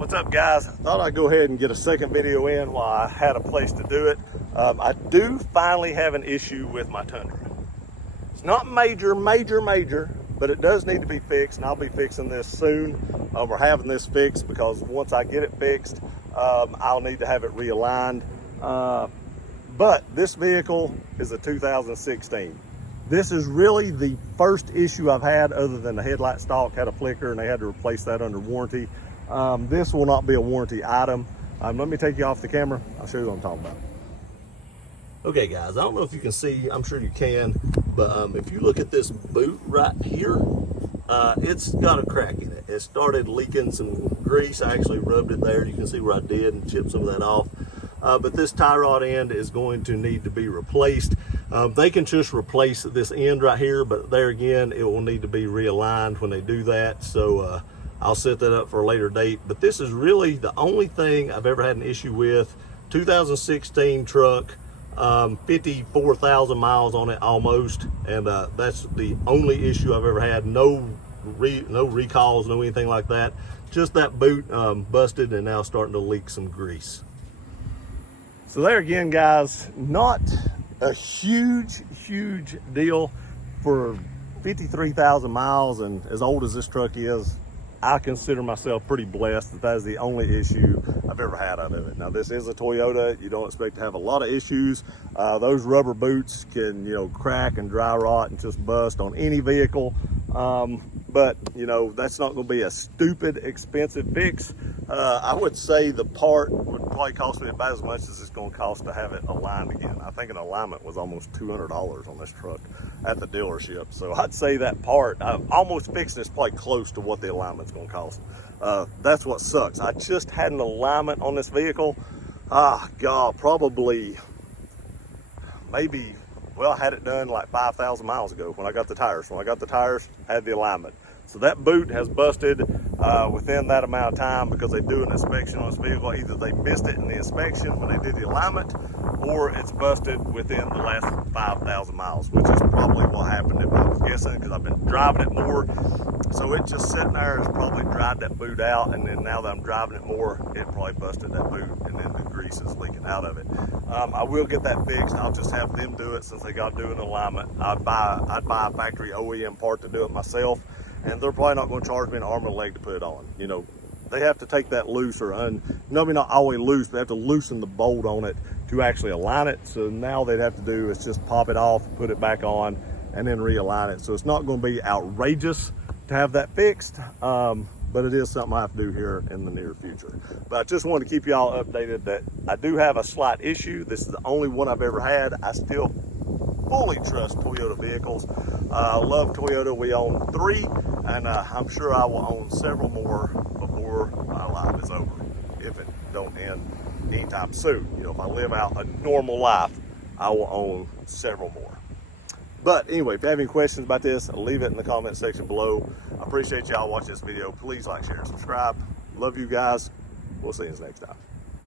What's up, guys? I thought I'd go ahead and get a second video in while I had a place to do it. I do finally have an issue with my Tundra. It's not major, but it does need to be fixed, and I'll be fixing this soon. We're having this fixed because once I get it fixed, I'll need to have it realigned. But this vehicle is a 2016. This is really the first issue I've had, other than the headlight stalk had a flicker and they had to replace that under warranty. This will not be a warranty item. Let me take you off the camera. I'll show you what I'm talking about. Okay, guys, I don't know if you can see, I'm sure you can, but if you look at this boot right here, it's got a crack in it. It started leaking some grease. I actually rubbed it there. You can see where I did and chipped some of that off. But this tie rod end is going to need to be replaced. They can just replace this end right here, but there again, it will need to be realigned when they do that. So I'll set that up for a later date. But this is really the only thing I've ever had an issue with. 2016 truck, 54,000 miles on it almost, and that's the only issue I've ever had. No recalls, no anything like that. Just that boot busted and now starting to leak some grease. So there again, guys, not a huge deal for 53,000 miles, and as old as this truck is, I consider myself pretty blessed that that is the only issue I've ever had out of it. Now, this is a Toyota. You don't expect to have a lot of issues. Those rubber boots can, crack and dry rot and just bust on any vehicle. But, that's not going to be a stupid expensive fix. I would say the part would probably cost me about as much as it's going to cost to have it aligned again. I think an alignment was almost $200 on this truck at the dealership. So I'd say that part, almost fixing, is probably close to what the alignment's going to cost. That's what sucks. I just had an alignment on this vehicle. God, probably, maybe, well, I had it done like 5,000 miles ago when I got the tires. When I got the tires, had the alignment. So that boot has busted within that amount of time because they do an inspection on this vehicle. Either they missed it in the inspection when they did the alignment, or it's busted within the last 5,000 miles, which is probably what happened if I was guessing, because I've been driving it more. So it just sitting there has probably dried that boot out, and then now that I'm driving it more, it probably busted that boot, and then the grease is leaking out of it. I will get that fixed. I'll just have them do it since they got to do an alignment. I'd buy a factory OEM part to do it myself, and they're probably not going to charge me an arm and a leg to put it on. They have to take that loose, or maybe not always loose, but they have to loosen the bolt on it to actually align it. So now they'd have to do is just pop it off, put it back on, and then realign it. So it's not going to be outrageous to have that fixed, but it is something I have to do here in the near future. But I just wanted to keep y'all updated that I do have a slight issue. This is the only one I've ever had. I still fully trust Toyota vehicles. I love Toyota. We own 3, and I'm sure I will own several more before my life is over, if it don't end anytime soon. If I live out a normal life, I will own several more. But anyway, if you have any questions about this, leave it in the comment section below. I appreciate y'all watching this video. Please like, share, and subscribe. Love you guys. We'll see you next time.